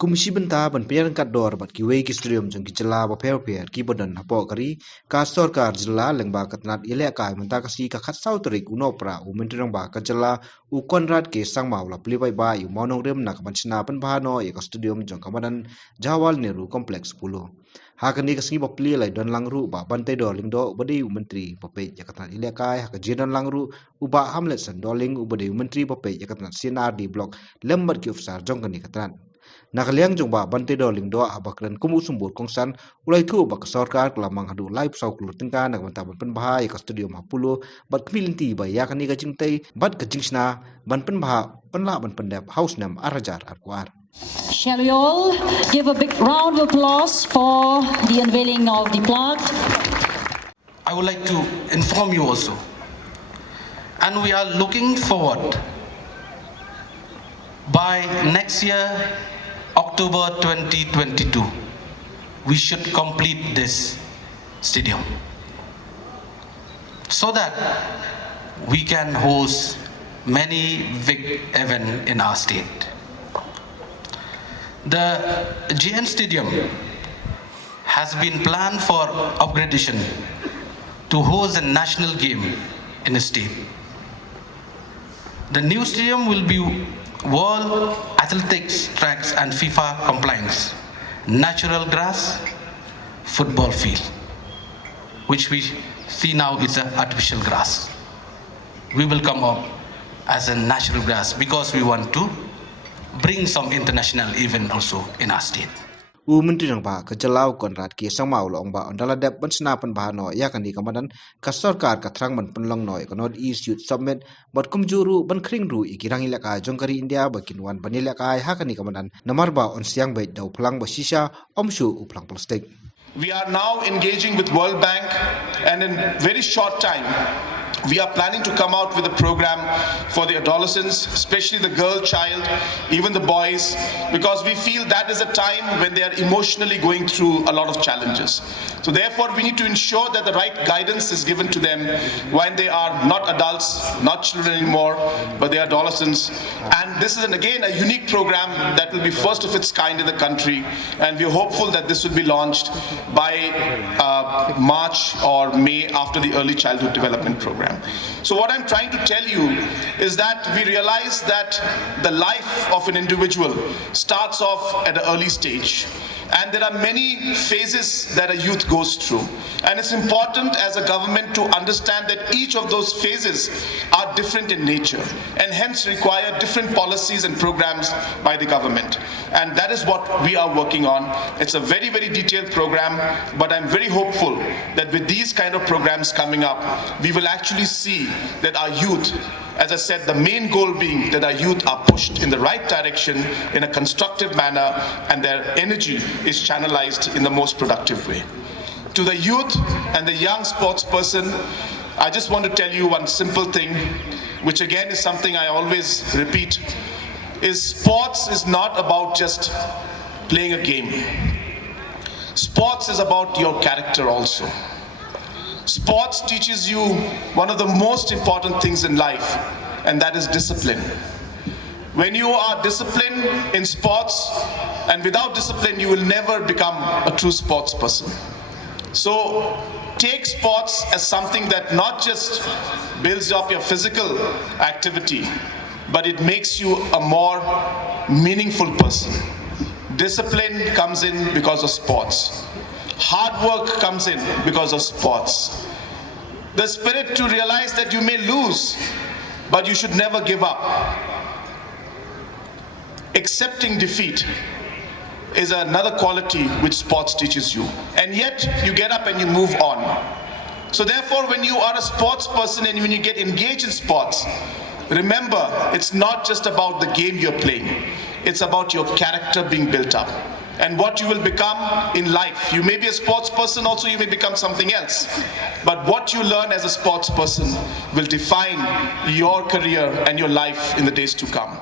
Kumsi benta ban pian kat dor bat kiwe ki stadium jong ki jela ba per ki bodan hapo kari ka sorkar jela lengba katnat ile kai menta kasi ka khat sau trik uno pra u mentrang ba ka jela u konrad ke sangmau la pli bai ba yu monong rem nak ban china pan ba no e ka stadium jong kamadan Jawaharlal Nehru Complex Polo hakani ka singi ba pli lai don langru ba bantai do lingdo badi u menteri pape jakatnat ile kai ha ka jedan langru u ba hamlet san doling u badi u menteri pape jakatnat CNRD block lembat ki ofsar jong kani katnat nakaliang jong ba bante do lingdo abakran kumu sumbur kongsan ulai thu bak sorkar kelamang hadu live sau klur tingka nak banta ban bahai ka studio mapulo bat kmilinti ba yakani ka jingtai bat ka jingsna ban pen bah penla ban pendap house nam arajar arkuar. Shall we all give a big round of applause for the unveiling of the plaque? I would like to inform you also, and we are looking forward by next year October 2022, we should complete this stadium so that we can host many big events in our state. The JN Stadium has been planned for upgradation to host a national game in the state. The new stadium will be World Athletics tracks and FIFA compliance, natural grass, football field, which we see now is an artificial grass. We will come up as a natural grass because we want to bring some international event also in our state. U menteri nang ba ka jalau konrad ki sangmau long ba ondala dep ban sna pan ba no yakani kamadan ka sorkar ka thrang man panlong noi ka north east youth summit bot kumjuru ban khring ru ikirang ilaka jongkari india bakin wan banila kai hakani kamadan namar ba on siang be dau plang ba shisha omshu u plang plastic. We are now engaging with World Bank, and in very short time we are planning to come out with a program for the adolescents, especially the girl child, even the boys, because we feel that is a time when they are emotionally going through a lot of challenges. So therefore we need to ensure that the right guidance is given to them when they are not adults, not children anymore, but they are adolescents. And this is again a unique program that will be first of its kind in the country, and we are hopeful that this will be launched by March or May after the early childhood development program. So what I'm trying to tell you is that we realize that the life of an individual starts off at an early stage, and there are many phases that a youth goes through, and it's important as a government to understand that each of those phases are different in nature and hence require different policies and programs by the government, and that is what we are working on. It's a very, very detailed program, but I'm very hopeful that with these kind of programs coming up, we will actually see that our youth, as I said, the main goal being that our youth are pushed in the right direction in a constructive manner, and their energy is channelized in the most productive way. To the youth and the young sports person, I just want to tell you one simple thing, which again is something I always repeat, is sports is not about just playing a game. Sports is about your character also. Sports teaches you one of the most important things in life, and that is discipline. When you are disciplined in sports, and without discipline you will never become a true sports person. So take sports as something that not just builds up your physical activity, but it makes you a more meaningful person. Discipline comes in because of sports. Hard work comes in because of sports. The spirit to realize that you may lose, but you should never give up. Accepting defeat is another quality which sports teaches you. And yet you get up and you move on. So therefore, when you are a sports person and when you get engaged in sports, remember, it's not just about the game you're playing. It's about your character being built up and what you will become in life. You may be a sports person, also you may become something else. But what you learn as a sports person will define your career and your life in the days to come.